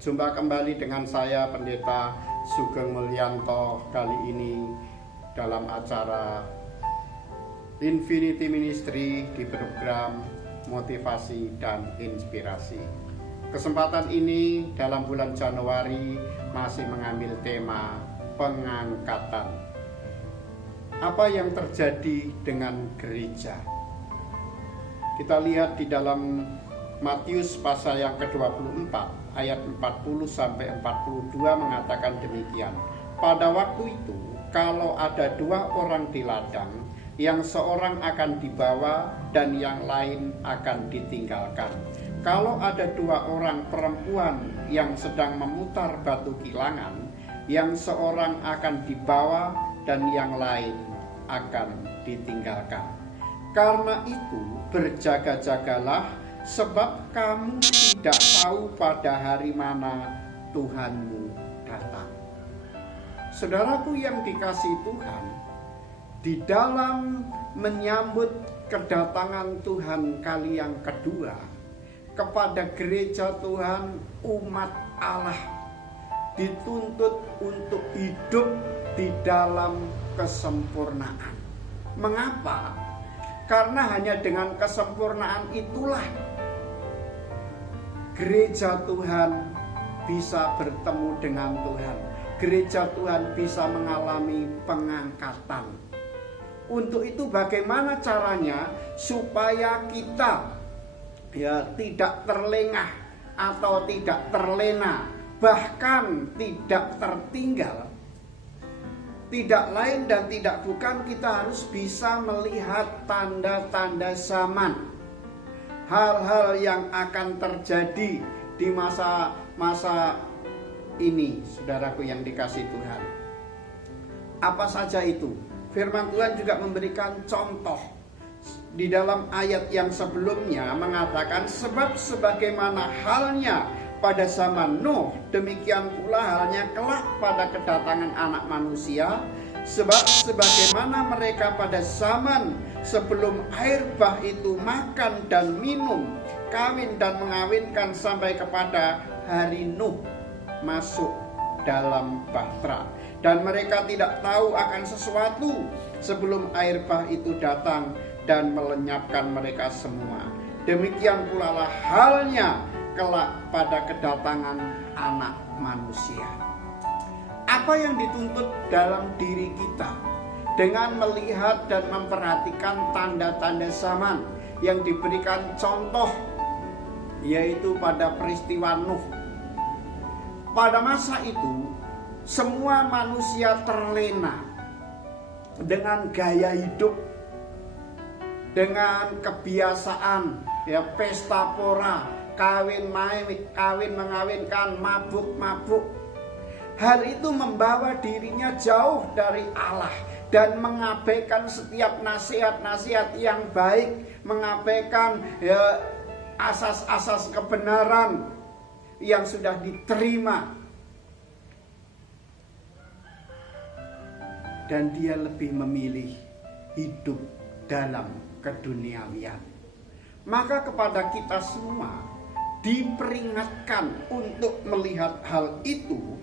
Jumpa kembali dengan saya Pendeta Sugeng Mulyanto kali ini dalam acara Infinity Ministry di program Motivasi dan Inspirasi. Kesempatan ini dalam bulan Januari masih mengambil tema pengangkatan. Apa yang terjadi dengan gereja? Kita lihat di dalam Matius pasal yang ke-24 ayat 40 sampai 42 mengatakan demikian. Pada waktu itu, kalau ada dua orang di ladang, yang seorang akan dibawa dan yang lain akan ditinggalkan. Kalau ada dua orang perempuan yang sedang memutar batu kilangan, yang seorang akan dibawa dan yang lain akan ditinggalkan. Karena itu berjaga-jagalah, sebab kamu tidak tahu pada hari mana Tuhanmu datang. Saudaraku yang dikasihi Tuhan, di dalam menyambut kedatangan Tuhan kali yang kedua kepada gereja Tuhan, umat Allah dituntut untuk hidup di dalam kesempurnaan. Mengapa? Karena hanya dengan kesempurnaan itulah gereja Tuhan bisa bertemu dengan Tuhan. Gereja Tuhan bisa mengalami pengangkatan. Untuk itu bagaimana caranya supaya kita tidak terlengah atau tidak terlena, bahkan tidak tertinggal? Tidak lain dan tidak bukan, kita harus bisa melihat tanda-tanda zaman, hal-hal yang akan terjadi di masa-masa ini, saudaraku yang dikasihi Tuhan. Apa saja itu? Firman Tuhan juga memberikan contoh. Di dalam ayat yang sebelumnya mengatakan, sebab sebagaimana halnya pada zaman Nuh, demikian pula halnya kelak pada kedatangan Anak Manusia. Sebab sebagaimana mereka pada zaman sebelum air bah itu makan dan minum, kawin dan mengawinkan sampai kepada hari Nuh masuk dalam bahtera. Dan mereka tidak tahu akan sesuatu sebelum air bah itu datang dan melenyapkan mereka semua. Demikian pula lah halnya kelak pada kedatangan Anak Manusia. Apa yang dituntut dalam diri kita dengan melihat dan memperhatikan tanda-tanda zaman yang diberikan contoh, yaitu pada peristiwa Nuh. Pada masa itu semua manusia terlena dengan gaya hidup, dengan kebiasaan pesta pora, kawin mengawinkan, mabuk-mabuk. Hal itu membawa dirinya jauh dari Allah dan mengabaikan setiap nasihat-nasihat yang baik, mengabaikan asas-asas kebenaran yang sudah diterima. Dan dia lebih memilih hidup dalam keduniawian. Maka kepada kita semua diperingatkan untuk melihat hal itu,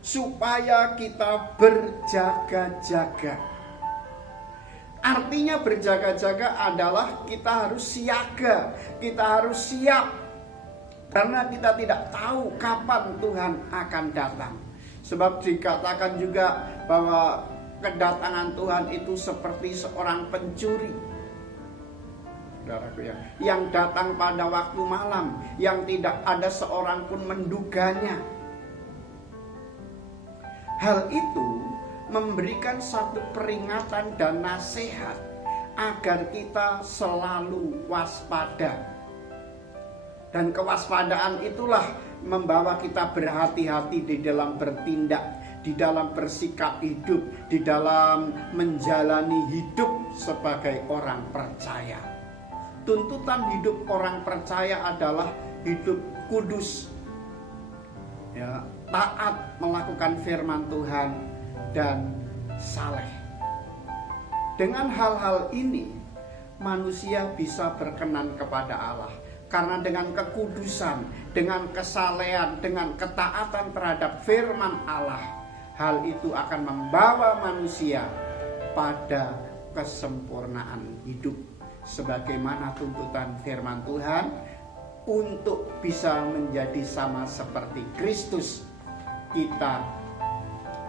supaya kita berjaga-jaga. Artinya berjaga-jaga adalah kita harus siaga, kita harus siap, karena kita tidak tahu kapan Tuhan akan datang. Sebab dikatakan juga bahwa kedatangan Tuhan itu seperti seorang pencuri, saudaraku yang datang pada waktu malam, yang tidak ada seorang pun menduganya. Hal itu memberikan satu peringatan dan nasihat agar kita selalu waspada. Dan kewaspadaan itulah membawa kita berhati-hati di dalam bertindak, di dalam bersikap hidup, di dalam menjalani hidup sebagai orang percaya. Tuntutan hidup orang percaya adalah hidup kudus, taat melakukan firman Tuhan dan saleh. Dengan hal-hal ini manusia bisa berkenan kepada Allah. Karena dengan kekudusan, dengan kesalehan, dengan ketaatan terhadap firman Allah, hal itu akan membawa manusia pada kesempurnaan hidup. Sebagaimana tuntutan firman Tuhan, untuk bisa menjadi sama seperti Kristus, kita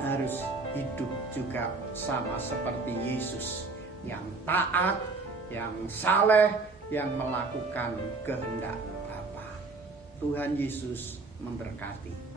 harus hidup juga sama seperti Yesus, yang taat, yang saleh, yang melakukan kehendak Bapa. Tuhan Yesus memberkati.